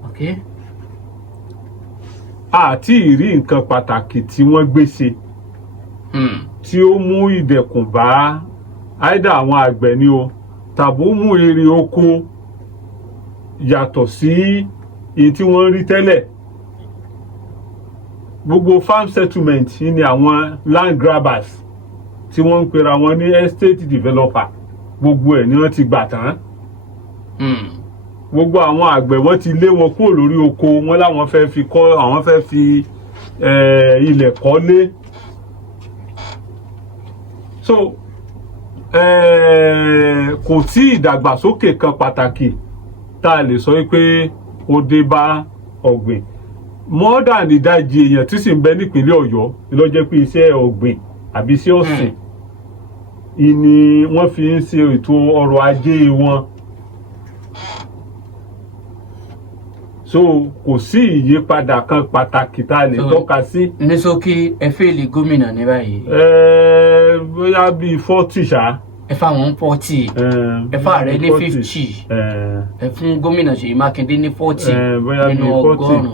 Àti ìrí nǹkan pàtàkì tí wọ́n gbé ṣe tí ó mú ìdẹ̀kùn bá àìdá àwọn àgbẹ̀ ni o, tàbí ó mú èrè oko yàtọ̀ sí èyí tí wọ́n rí tẹ́lẹ̀. Gbogbo farm settlement ni àwọn land grabbers tí wọ́n ń pera wọn ní estate developer, gbogbo ẹ̀ ni wọ́n ti gbà tán. Gbogbo àwọn àgbẹ̀ wọ́n ti lé wọn kúrò lórí oko, wọn láwọn fẹ́ fi kọ́, àwọn fẹ́ fi ilẹ̀ kọ́lé. So kò sí ìdàgbàsókè kan pàtàkì tá a lè sọ pé ó dé bá ọ̀gbìn. More than ìdajì èèyàn tí sì ń bẹ nípínlẹ̀ Ọ̀yọ́ ló jẹ́ pé iṣẹ́ ọ̀gbìn àbí iṣẹ́ ọ̀sìn ni wọ́n fi ń ṣe ètò ọrọ̀ ajé wọn. So kò sí ìyípadà kan pàtàkì tá a lè tọ́ka sí. Ní ṣókí, ẹ fẹ́ẹ̀lì gómìnà ní báyìí. Bóyá bíi 40 ṣá. Ẹ fáwọn 40, ẹ fà rẹ ní 50, ẹ fún gómìnà Ṣèyí Mákindé ní 40 nínú 100.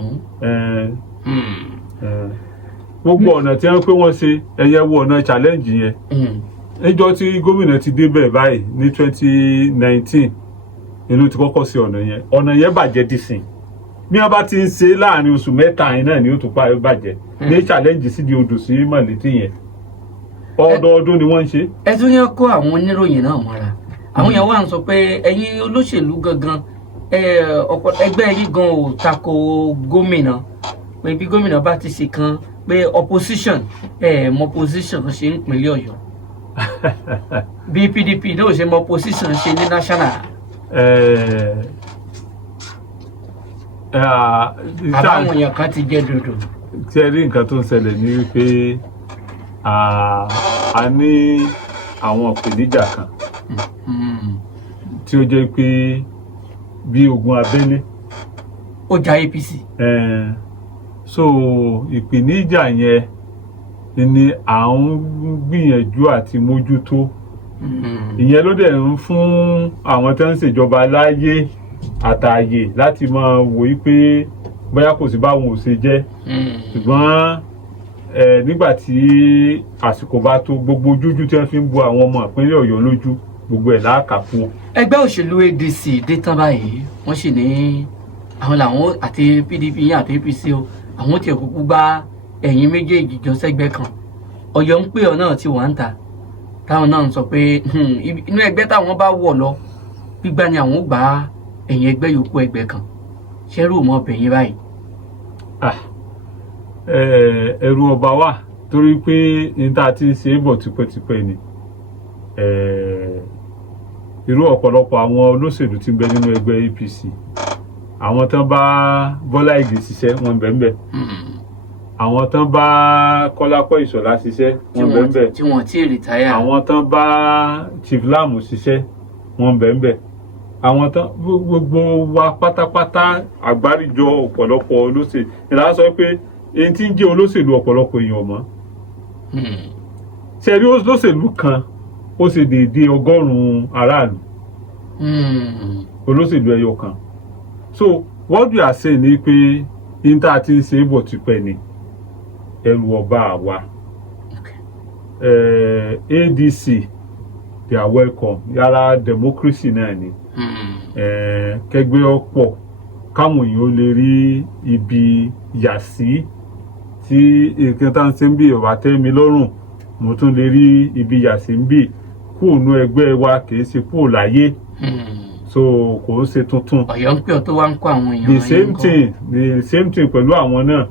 gbogbo ọ̀nà tí wọ́n pé wọ́n ṣe ẹ̀yẹ wo ọ̀nà challenge yẹn níjọ́ tí gómìnà ti débẹ̀ báyìí ní 2019 inú ti kọ́kọ́ sí ọ̀nà yẹn bàjẹ́ dísìn bí wọ́n bá ti ń ṣe láàrin oṣù mẹ́ta yẹn náà ni ó tún bàjẹ́ ní challenge sídi odò sí mọ̀létí yẹn ọdọọdún ni wọ́n ń ṣe. ẹ tún yẹ kó àwọn oníròyìn náà mọ́ra àwọn èèyàn wà ń sọ pé ẹ̀yin olóṣèlú gangan ẹgbẹ́ yìí gan ò tako gómìnà pé bí gómìnà bá ti ṣe kan pé opposition mọ opposition ṣe ń pínlẹ̀ Ọ̀yọ́ bí PDP náà ṣe mọ opposition ṣe ní national. àbáwọn èèyàn kan ti jẹ́ dodo. tí ẹ rí nǹkan tó ń ṣẹlẹ̀ ní wípé a ní àwọn ìpèníjà kan tí ó jẹ́ pé bí ogun abẹ́lé ó ja APC. So ìpèníjà yẹn ni à ń gbìyànjú àti mójútó ìyẹn ló dẹ̀ ń fún àwọn tó ń ṣèjọba láyé àtàyè láti máa wò ó pé bóyá kò sí báwọn ò ṣe jẹ́ ṣùgbọ́n nígbà tí àsìkò bá tó gbogbo ojújú tí wọ́n fi ń bo àwọn ọmọ ìpínlẹ̀ Ọ̀yọ́ lójú gbogbo ẹ̀ láàkàkú. ẹgbẹ́ òṣèlú ADC dé tán báyìí wọ́n sì ní àwọn làwọn àti PDP yín àti APC o àwọn tí kúkú bá ẹ̀yin méjèèjì jọ sẹ́gbẹ́ kan Ọ̀yọ́ ń pè ọ́ náà tí wọ́n ń ta táwọn náà ń sọ pé inú ẹgbẹ́ táwọn bá wọ̀ lọ gbígbá ni àwọn ò gbà ẹ̀yin ẹgbẹ́ yòókù ẹgbẹ́ kan ṣẹ́rù mọ́ bẹ̀yìn báyìí. ẹ̀rù ọba wà torí pé níta ti ṣe é bọ̀ tipẹ́tipẹ́ ni irú ọ̀pọ̀lọpọ̀ àwọn olóṣèlú tí ń bẹ nínú ẹgbẹ́ APC àwọn tán bá Bọ́lá Ìgè ṣiṣẹ́ wọn bẹ́ẹ̀ àwọn tán bá Kọ́lápọ̀ Ìṣọ̀lá ṣiṣẹ́ wọn bẹ́ẹ̀ tí wọ́n ti rìtáyà àwọn tán bá Chief Lam ṣiṣẹ́ wọn bẹ́ẹ̀ àwọn tán gbogbo wa pátápátá àgbáríjọ ọ̀pọ̀lọpọ̀ olóṣèlú ìlànà sọ pé èyí tí ń jẹ́ olóṣèlú ọ̀pọ̀lọpọ̀ èèyàn mọ́ ṣe rí olóṣèlú kan ó ṣe déédéé 100 aráàlú olóṣèlú ẹyọ kan. So what we are saying ni pé níta ti ń ṣe é bọ̀ tipẹ́ ni ẹrù ọba àwa ADC they are welcome yàrá democracy náà ni kẹgbẹ́ ọ̀pọ̀ káwọn èèyàn lè rí ibi yà sí tí nǹkan tá ń ṣe ń bí ọ̀bà tẹ́ mi lọ́rùn mo tún lè rí ibi yà sí ń bì kúrò nú ẹgbẹ́ wa kì í ṣe kúrò láyé so kò ń ṣe tuntun. Ọ̀yọ́ ń pè ọ́ tó wá ń kó àwọn èèyàn. the same thing pẹ̀lú àwọn náà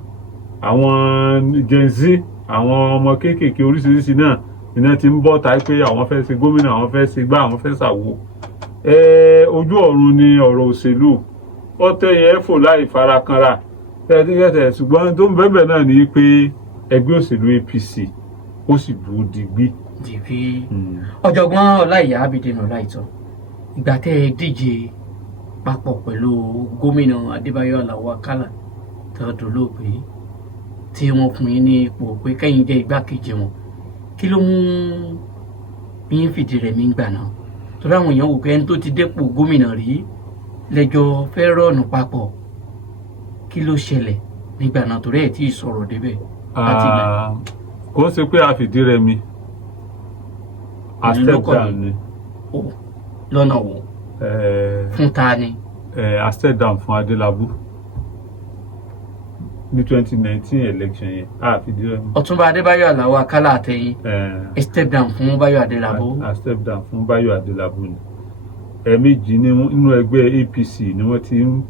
àwọn Gen Z àwọn ọmọ kéékèèké oríṣiríṣi náà iná ti ń bọ́ ta pé àwọn fẹ́ ṣe gómìnà àwọn fẹ́ ṣe gbá àwọn fẹ́ ṣàwo. Ojú ọ̀run ni ọ̀rọ̀ òṣèlú ọ̀tẹ̀ yẹn fò láì farakanra tẹ́tẹ́ ṣùgbọ́n tó ń bẹ̀bẹ̀ náà ni pé ẹgbẹ́ òṣèlú APC ó sì dúró digbí. Ọ̀jọ̀gbọ́n Ọláìyá Abídèmí Ọláìtàn ìgbà tẹ́ ẹ díje papọ̀ pẹ̀lú gómìnà Adébáyọ̀ Aláò Àkàlà tó dolóògbé tí wọ́n fún yín ní ipò pé kẹ́yìn jẹ́ igbákejì wọn kí ló mú yín fìdí rẹmi ńgbà náà torí àwọn èèyàn wò pé ẹni tó ti dépò gómìnà rí lẹ́jọ́ fẹ́ rọ̀nù papọ̀ kí ló ṣẹlẹ̀ nígbà náà torí ẹ̀ tí ì sọ̀rọ̀ débẹ̀ láti gbà. Kò ń ṣe pé a fìdí rẹmi a step down ni. Lọ́nà wo fún ta ni. A step down fún Adélabú ní 2019 election yẹn a fìdí rẹmi. Ọ̀túnba Adébáyọ̀ Aláò Àkàlà àtẹ̀yìn a step down fún Báyọ̀ Adélabú. A step down fún Báyọ̀ Adélabú ni ẹ̀ẹ̀mejì nínú ẹgbẹ́ APC ni wọ́n ti ń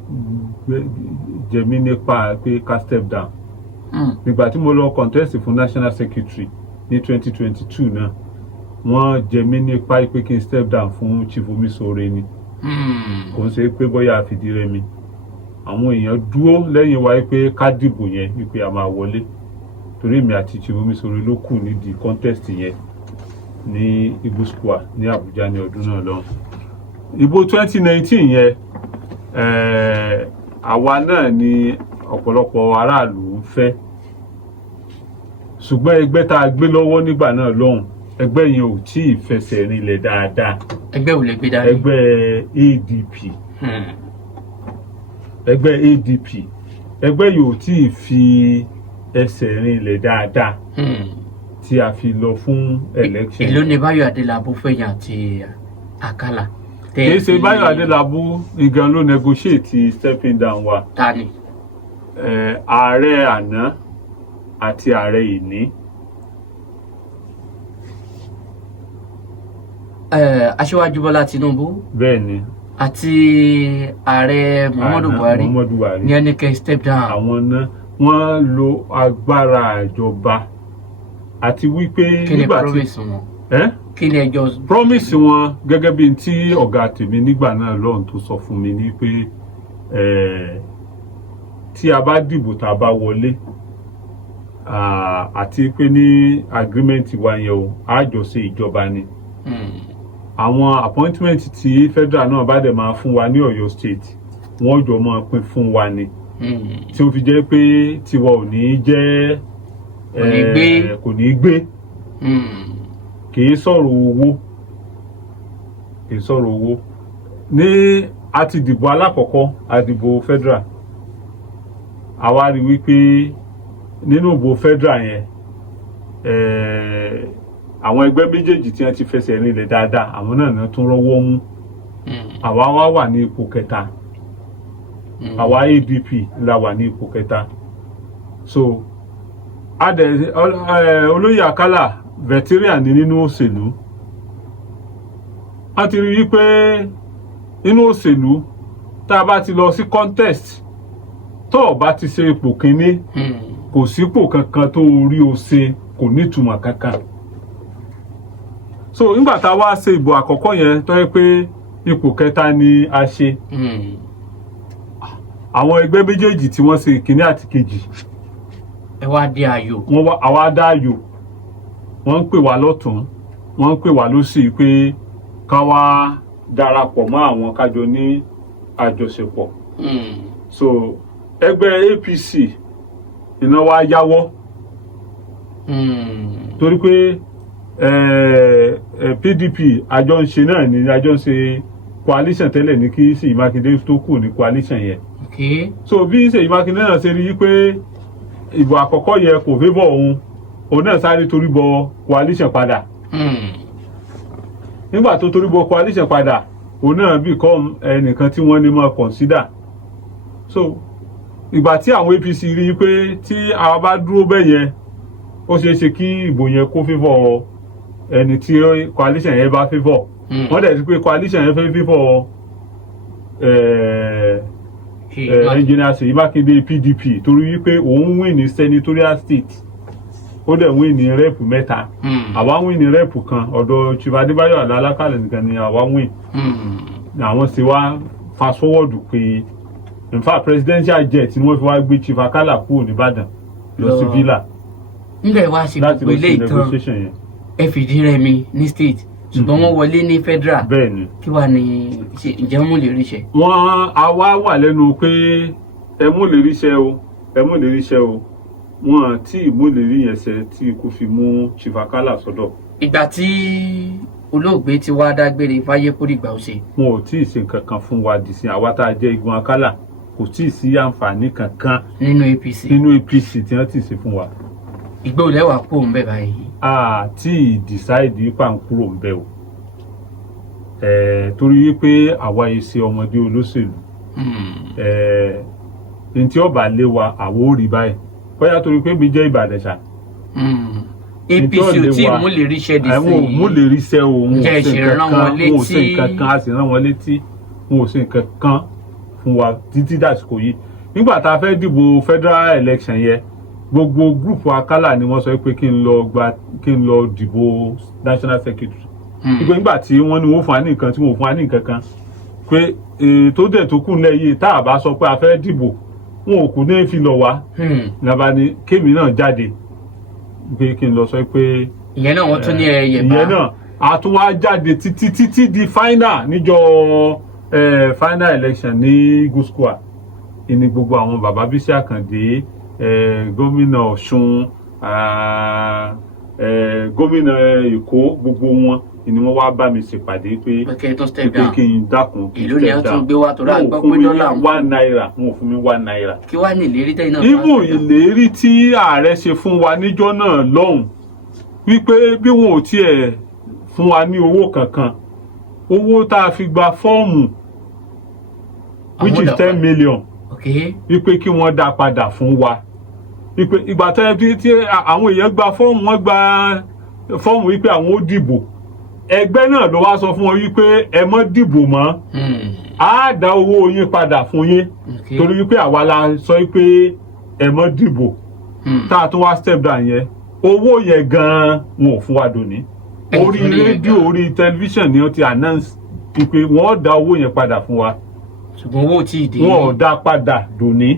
jẹ mí nípa pé ká step down. Nígbà tí mo lọ contest fún national secretary ní 2022 náà wọ́n jẹ mí nípa pé kí n step down fún Chief Omisore ni kò ń ṣe pé bóyá àfìdí rẹmi àwọn èèyàn dúró lẹ́yìn wa pé ká dìbò yẹn wípé a máa wọlé torí èmi àti Chief Omisore ló kù nídìí contest yẹn ní Igu Square ní Àbújá ní ọdún náà lọ́hùn. Ìbò 2019 yẹn àwa náà ni ọ̀pọ̀lọpọ̀ aráàlú ń fẹ́ ṣùgbọ́n ẹgbẹ́ tá a gbé lọ́wọ́ nígbà náà lọ́hùn ẹgbẹ́ yẹn ò tí ì fẹsẹ̀ rinlẹ̀ dáadáa. Ẹgbẹ́ ò lè gbé dání. Ẹgbẹ́ ADP. Ẹgbẹ́ ADP ẹgbẹ́ yìí ò tí ì fi ẹsẹ̀ rinlẹ̀ dáadáa tí a fi lọ fún election. Èló ni Báyọ̀ Adélabú fẹ̀yìn àti Àkàlà. Kì í ṣe Báyọ̀ Adélabú igan ló negotiate stepping down wa. Ta ni? Ààrẹ àná àti ààrẹ ìní. Aṣíwájú Bọ́lá Tinubu. Bẹ́ẹ̀ ni. Àti ààrẹ Muhammadu Buhari ní ẹni kẹ́ step down. Àwọn náà wọ́n lo agbára ìjọba àti wípé kí ni promise wọn? Kí ni ẹjọ́ promise wọn gẹ́gẹ́ bí tí ọ̀gá tèmi nígbà náà lọ́hùn tó sọ fún mi ní pé tí a bá dìbò tá a bá wọlé àti pé ní agreement wa yẹn o àjọṣe ìjọba ni. Àwọn appointment tí federal náà bá dẹ̀ máa fún wa ní Ọ̀yọ́ state wọ́n jọ máa pín fún wa ni. Tí ó fi jẹ́ pé tiwa ò ní jẹ́ kò ní gbé. Kìí sọ̀rọ̀ owó ní àti dìbò alákọ̀ọ́kọ́ àdìbò federal àwa rí wípé nínú ìbò federal yẹn àwọn ẹgbẹ́ méjèèjì tí wọ́n ti fẹsẹ̀ rinlẹ̀ dáadáa àwọn náà tún rọ́wọ́ mú. Àwa wà ní ipò kẹta, àwa ADP la wà ní ipò kẹta. So olóyè Àkàlà veteran ni nínú òṣèlú. A ti rí wípé nínú òṣèlú tá a bá ti lọ sí contest tó o bá ti ṣe ipò kínní kò sípò kankan tó rí o ṣe kò nítumọ̀ kankan. So nígbà tá a wá ṣe ìbò àkọ́kọ́ yẹn tó yẹ pé ipò kẹta ni a ṣe. Àwọn ẹgbẹ́ méjèèjì tí wọ́n ṣe kínní àti kejì. Ẹ wá dé ayò. Àwa dá ayò. Wọ́n ń pè wá lọ́tún, wọ́n ń pè wá lósì pé ká wá darapọ̀ mọ́ àwọn kájọ ní àjọṣepọ̀. So ẹgbẹ́ APC iná wá yáwọ́. Torí pé PDP àjọ ń ṣe náà ni àjọ ń ṣe coalition tẹ́lẹ̀ ní kí Ṣèyí Mákindé tó kù ní coalition yẹn. So bí Ṣèyí Mákindé náà ṣe rí pé ìbò àkọ́kọ́ yẹ kò favour òun náà sáré torí bọ coalition padà. Nígbà tó torí bọ coalition padà òun náà become ẹnìkan tí wọ́n lè máa consider. So ìgbà tí àwọn APC rí pé tí àwa bá dúró bẹ́ẹ̀ yẹn ó ṣeé ṣe kí ìbò yẹn kó favour ẹni tí coalition yẹn bá favour. Wọ́n dẹ̀ rí pé coalition yẹn fẹ́ favour engineer Ṣèyí Mákindé PDP torí wípé òun win ní senatorial state ó dẹ̀ win ní rep 3. Àwa win ní rep kan ọ̀dọ̀ Chief Adébáyọ̀ Alákàlẹ̀ nìkan ni àwa win. Àwọn sì wá fast forward pé in fact presidential jet ni wọ́n fi wá gbé Chief Àkàlà kúrò nìbàdàn lọ sí villa. Nígbà ìwá ṣe gbogbo ilé ìtàn ẹ fìdí rẹmi ní state ṣùgbọ́n wọ́n wọlé ní federal. Bẹ́ẹ̀ni. Kí wàá ní ǹjẹ́ mú lè ríṣẹ́? Àwa wà lẹ́nu pé ẹ mú lè ríṣẹ́ o wọn tí mú lè rí yẹn ṣe tí kò fi mú Chief Àkàlà sọ́dọ̀. Ìgbà tí olóògbé ti wá dágbére fáyé kó dìgbà ó ṣe. Wọn ò tí ì ṣe nǹkan kan fún wa dìsín àwa tá a jẹ́ igun Àkàlà kò tí ì sí àǹfààní kankan nínú APC tí wọ́n ti ṣe fún wa. Ìgbà wo lẹ́wà kó ń bẹ̀ báyìí? Tí decide pa ń kúrò ń bẹ̀ o. Torí wípé àwa yìí ṣe ọmọdé olóṣèlú. Ní tí ọba lé wa àwo rí báyìí bóyá torí pé mi jẹ́ Ìbàdàn ṣá. APC ò tí mú lè ríṣẹ́ dì sí. Àwọn ò mú lè ríṣẹ́ o wọn ò ṣe nǹkan kan a sì rán wọn létí wọn ò ṣe nǹkan kan fún wa títí dàsìkò yìí. Nígbà tá a fẹ́ dìbò federal election yẹn gbogbo gúrùpù Àkàlà ni wọ́n sọ pé kí n lọ dìbò national secretary. Nígbà tí wọ́n ní wọ́n fún wa ní nǹkan tí wọ́n fún wa ní nǹkan kan pé tó dẹ̀ tó kù lẹ́yìn tá a bá sọ pé a fẹ́ dìbò wọn ò kú ní fi lọ wá. Nàbà ni kémi náà jáde pé kí n lọ sọ pé. Ìyẹn náà wọ́n tún ní ẹyẹ bá. Ìyẹn náà a tún wá jáde títí di final níjọ́ final election ní Eagle Square. Ìní gbogbo àwọn bàbá Bísí Àkàndé gómìnà Ọ̀ṣun gómìnà Èkó gbogbo wọn ni wọ́n wá bá mi ṣèpàdé pé kí n dákun kí n ìlú ni wọ́n tún gbé wá tó rà gbọ́ pé dọ́là wọn ò fún mi £1. kí wàá ní ìlérí tẹ́yìn náà. ibù ìlérí tí ààrẹ ṣe fún wa níjọ́ náà lọ́hùn wípé bí wọn ò tiẹ̀ fún wa ní owó kankan, owó tá a fi gba fọ́ọ̀mù which is 10 million wípé kí wọ́n dá padà fún wa, wípé ìgbà tí àwọn èèyàn gba fọ́ọ̀mù, wọ́n gba fọ́ọ̀mù wípé àwọn ó dìbò, ẹgbẹ́ náà ló wá sọ fún wọn wípé ẹ má dìbò mọ́, á dá owó yín padà fún yín torí wípé àwa la sọ wípé ẹ má dìbò. Tá a tún wá step down yẹn, owó yẹn gan-an wọn ò fún wa dòní. Orí rédíò, orí tẹlifíṣàn ni wọ́n ti announce wípé wọ́n dá owó yẹn padà fún wa, ṣùgbọ́n owó tí ì dé wọn ò dá padà dòní.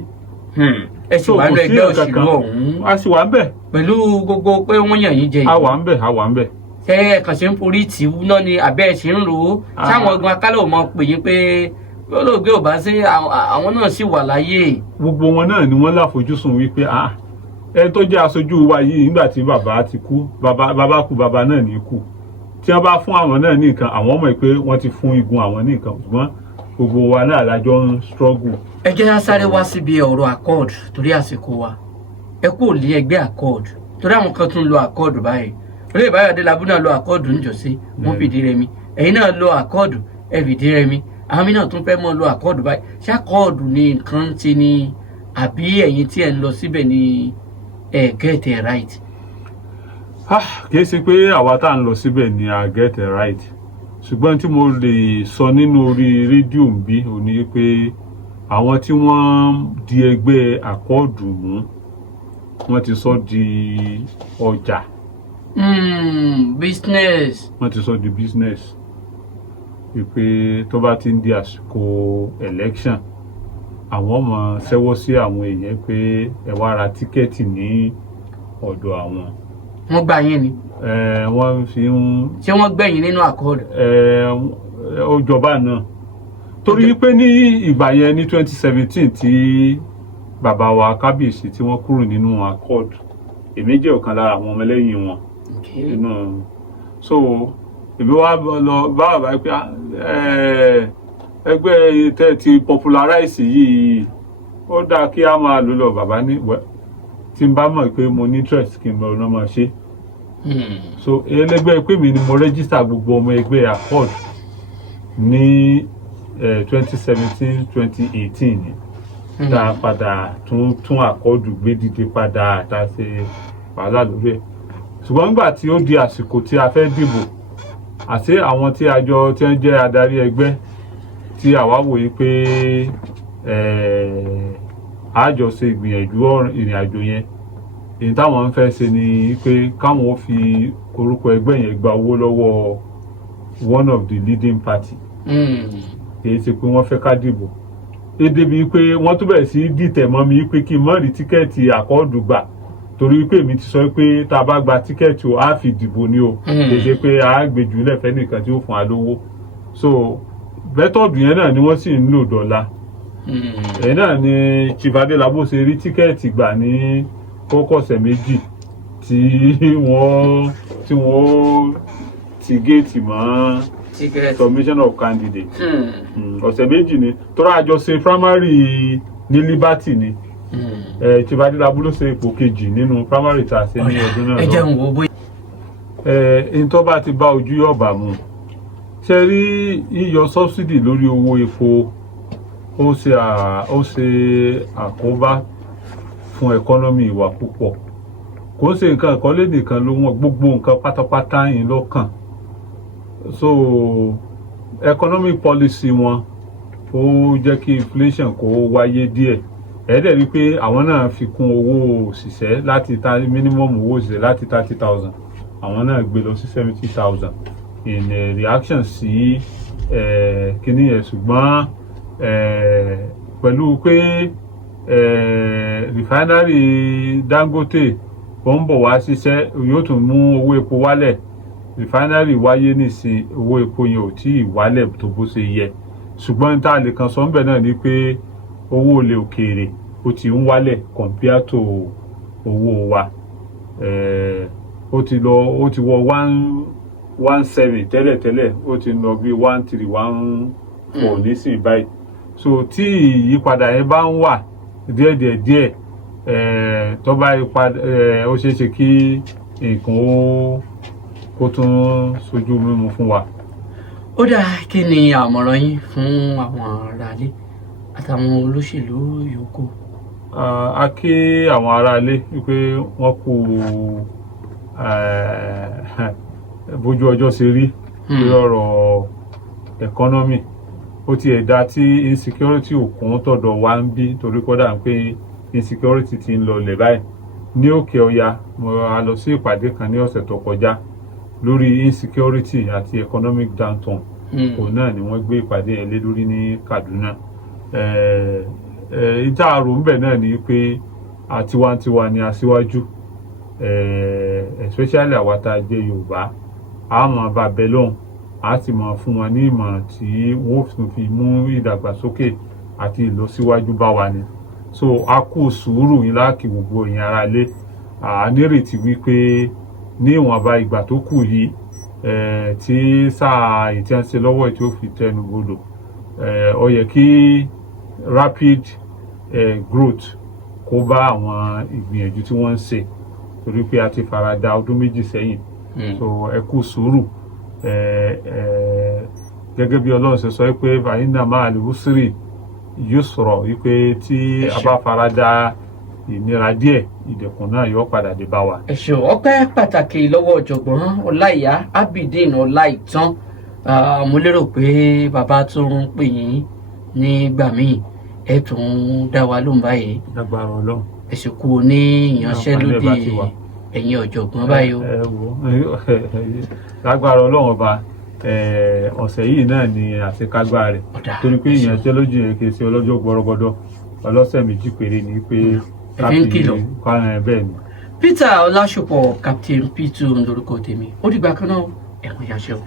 ẹ sì wà ní ẹgbẹ́ òṣèlú ọ̀hún. A sì wà ń bẹ̀. pẹ̀lú gbogbo pé wọ́n yàn yín jẹ yìí. A wà ń bẹ̀. ṣé ẹ kàn ṣe ń forí tì í náà ni àbẹ́ ẹ̀ ṣe ń lò ó. sáwọn ọgbọ́n akálẹ̀ ò mọ̀ pè yín pé olóògbé ò bá sí àwọn náà sì wà láyé. Gbogbo wọn náà ni wọ́n láfojúsùn wípé ẹ tó jẹ́ aṣojú wa yìí nígbà tí bàbá ti kú, bàbá kú, bàbá náà ní kú. Tí wọ́n bá fún àwọn náà ní nǹkan, àwọn mọ̀ pé wọ́n ti fún igun àwọn ní nǹkan, ṣùgbọ́n gbogbo wa náà lájọ ń struggle. Ẹ jẹ́ ká sáré wá síbi ọ̀rọ̀ accord torí àsìkò wa. Ẹ kò lé ẹgbẹ́ accord torí àwọn kan tún lo accord báyìí. Olóyè Báyọ̀ Adélábù náà lo accord níjọ́sí, wọ́n fìdí rẹmi. Ẹ̀yin náà lo accord, ẹ fìdí rẹmi. Àwọn mi náà tún fẹ́ mọ́ lo accord báyìí. Ṣé accord ni nǹkan ti ni àbí ẹ̀yin tí ẹ̀ ń lọ síbẹ̀ ni ẹ̀ get it right? Kìí ṣe pé àwa tá à ń lọ síbẹ̀ ni a get it right, ṣùgbọ́n tí mo lè sọ nínú orí rédíò ń bí ò ní pé àwọn tí wọ́n di ẹgbẹ́ àkọọ̀dù mú, wọ́n ti sọ di ọjà. Business. Wọ́n ti sọ di business. Wípé tó bá ti ń di àsìkò election, àwọn ọmọ ṣẹ́wọ́ sí àwọn èèyàn pé ẹ wá ra tíkẹ́ẹ̀tì ní ọ̀dọ̀ àwọn. Wọ́n gbà yín ni. Wọ́n fi ń. Ṣé wọ́n gbẹ̀yìn nínú àkọọ̀dù? Ó jọba náà. Torí pé ní ìgbà yẹn ní 2017 tí bàbá wa kábíyèsí tí wọ́n kúrò nínú àkọọ̀dù, èmi jẹ́ ọ̀kan lára àwọn ọmọlẹ́yìn wọn. So èmi wá lọ bá bàbá pé ẹgbẹ́ tẹ́ ti popularize yìí, ó dáa kí a máa lò lọ. Bàbá ní tí n bá mọ̀ pé mo ní interest kí n lọ náà máa ṣe. So ẹlẹgbẹ́ pé mi ni mo register gbogbo ọmọ ẹgbẹ́ accord ní 2017-2018 ni tá a padà tún accord gbé dìde padà tá a ṣe wàhálà lórí ẹ̀. Ṣùgbọ́n nígbà tí ó di àsìkò tí a fẹ́ dìbò, àti àwọn tí àjọ tí wọ́n jẹ́ adarí ẹgbẹ́ tí àwa wòye pé àjọ ṣe ìgbìyànjú ìrìn àjò yẹn, èyí táwọn ń fẹ́ ṣe ni pé káwọn ó fi orúkọ ẹgbẹ́ yẹn gba owó lọ́wọ́ one of the leading party. Èyí ṣe pé wọ́n fẹ́ ká dìbò. Èdè bíi pé wọ́n tún bẹ̀rẹ̀ sí dìtẹ̀ mọ́ mi pé kí n má rí tíkẹ́ẹ̀tì àkọọ̀dù gbà torí pé èmi ti sọ pé tá a bá gba tíkẹ́ẹ̀tì o á fi dìbò ni o. Kì í ṣe pé a gbé jùlẹ̀ fẹ́ nìkan tí ó fún wa lówó. So mẹ́tọ̀dù yẹn náà ni wọ́n sì ń lò dọ́là. Ẹ̀yìn náà ni Chief Adélábù ṣe rí tíkẹ́ẹ̀tì gbà ní kọ́kọ́sẹ̀ méjì tí wọ́n ti géètì mọ́ submission of candidate. Ọ̀sẹ̀ méjì ni tọ́ra àjọ ṣe primary ní Liberty ni. Chief Adélábù ló ṣe ipò kejì nínú primary tá a ṣe ní ọdún náà. Ẹ jẹun wo bóyá. Ìtọ́ bá ti bá ojú yọ̀ọ̀bà mu. Ṣe rí yíyọ subsidy lórí owó epo, ó ṣe àkóbá fún ẹkọ́nọ́mì wa púpọ̀. Kò ṣe nǹkan ìkọ́lé nìkan ló wọ́n, gbogbo nǹkan pátápátá yìí lọ́kàn. So economic policy wọn ó jẹ́ kí inflation kó wáyé díẹ̀. Ẹ̀ẹ́dẹ̀ rí pé àwọn náà fi kún owó òṣìṣẹ́ láti minimum owó òṣìṣẹ́ láti 30,000, àwọn náà gbé lọ sí 70,000 in reaction sí kíní yẹn. Ṣùgbọ́n pẹ̀lú pé refinery Dangote ó ń bọ̀ wá ṣiṣẹ́, yóò tún mú owó epo wálẹ̀. Refinery wáyé nísìn, owó epo yẹn ò tí ì wálẹ̀ tó bó ṣe yẹ. Ṣùgbọ́n tá a lè kan sọ ńbẹ̀ náà ni pé owó ilẹ̀ òkèèrè ó ti ń wálẹ̀ compare to owó wa. Ó ti wọ 1.7 tẹ́lẹ̀tẹ́lẹ̀ ó ti lọ bí 1.3 1.4 nísìnyí báyìí. So tí ìyípadà yẹn bá ń wà díẹ̀ tó bá yípadà ó ṣeé ṣe kí nǹkan ó tún sojú mímu fún wa. Ó dáa, kí ni àmọ̀ràn yín fún àwọn aráalé àtàwọn olóṣèlú yòókù? A kí àwọn aráalé wípé wọ́n kú bójú ọjọ́ ṣe rí lórí ọ̀rọ̀ ẹ̀kọ́nọ́mì. Ó ti ẹ̀dá tí insecurity ò kún tọ̀dọ̀ wa ń bí torí kódà pé insecurity ti ń lọlẹ̀ báyìí. Ní òkè ọya a lọ sí ìpàdé kan ní ọ̀sẹ̀ tó kọjá lórí insecurity àti economic downturn. Òun náà ni wọ́n gbé ìpàdé yẹn lé lórí ní Kaduna. Ìta àrò ńbẹ̀ náà ni pé tiwantiwa ni aṣíwájú, especially àwa tá a jẹ́ Yorùbá. A máa bá bẹ lọ́hùn, a sì máa fún wọn ní ìmọ̀ràn tí wọ́n tún fi mú ìdàgbàsókè àti ìlọsíwájú bá wa ni. So a kú sùúrù yín láàkì gbogbo ẹ̀yin ará ilé. A nírètí wípé ní ìwọ̀nba ìgbà tó kù yìí tí sáà ètí à ń ṣe lọ́wọ́ tí ó fi tẹnu bodò, ó yẹ kí rapid growth kó bá àwọn ìgbìyànjú tí wọ́n ń ṣe torí pé a ti farada ọdún méjì sẹ́yìn. So ẹ kú sùúrù. Gẹ́gẹ́ bí Ọlọ́run ṣe sọ pé fàyínà máa lè wúsírì yóò sọ̀rọ̀ wípé tí a bá farada ìnira díẹ̀ ìdẹ̀kùn náà yóò padà dé bá wa. Ẹ ṣé, ọpẹ́ pàtàkì lọ́wọ́ ọ̀jọ̀gbọ́n Ọláìyá Abideen Ọláìtàn. Mo lérò pé bàbá tó ń pè yín nígbà míì ẹ tún dá wa lóhùn báyìí. Lágbára Ọlọ́run. Ẹ sì kú ní ìyanṣẹ́lódì ẹ̀yin ọ̀jọ̀gbọ́n báyìí o. Lágbára Ọlọ́run ọba ọ̀sẹ̀ yìí náà ni àṣekágbá rẹ̀ torí pé ìyanṣẹ́lódì yẹn kì í ṣe ọlọ́jọ́ gbọ́rọ́gbọ́dọ́, ọlọ́sẹ̀ méjì péré ni pé bẹ́ẹ̀ ni. Peter Ọlásùpọ̀, Captain P2 lórúkọ tèmi. Ó dìgbà kan náà, ẹ̀wọ̀n yàṣẹ́ o.